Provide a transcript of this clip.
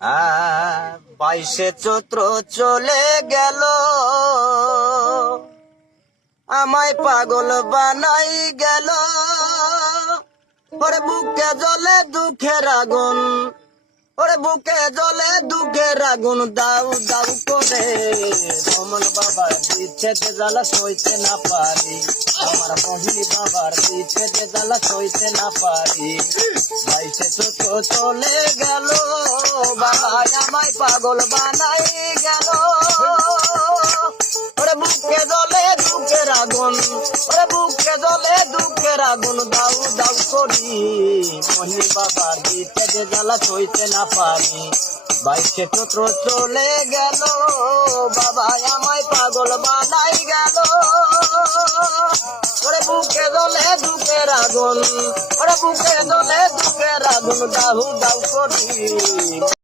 বাইশে চৈত্র চলে গেল, আমায় পাগল বানাই গেল। ওরে বুকে জ্বলে দুঃখের আগুন, ওরে বুকে জ্বলে দুঃখের আগুন, দাউ দাউ করে রমন বাবার বিচ্ছেদে জ্বালা সইতে না পারি, আমার মহিনী বাবার বিচ্ছেদে জ্বালা সইতে না পারি। বাইশে চৈত্র চলে গেল, বাবা আমায় পাগল বানাই গেল। ওরে বুকে জ্বলে দুঃখের আগুন, ওরে বুকে জ্বলে দুঃখের আগুন, দাউ দাউ করি মহিনী বাবার বিচ্ছেদে জ্বালা সইতে না পারি। বাইশে চৈত্র চলে গেল, বাবা আমায় পাগল বানাই গেল। ওরে বুকে জ্বলে দুঃখের আগুন, ওরে বুকে জ্বলে দুঃখের আগুন, দাউ দাউ করি।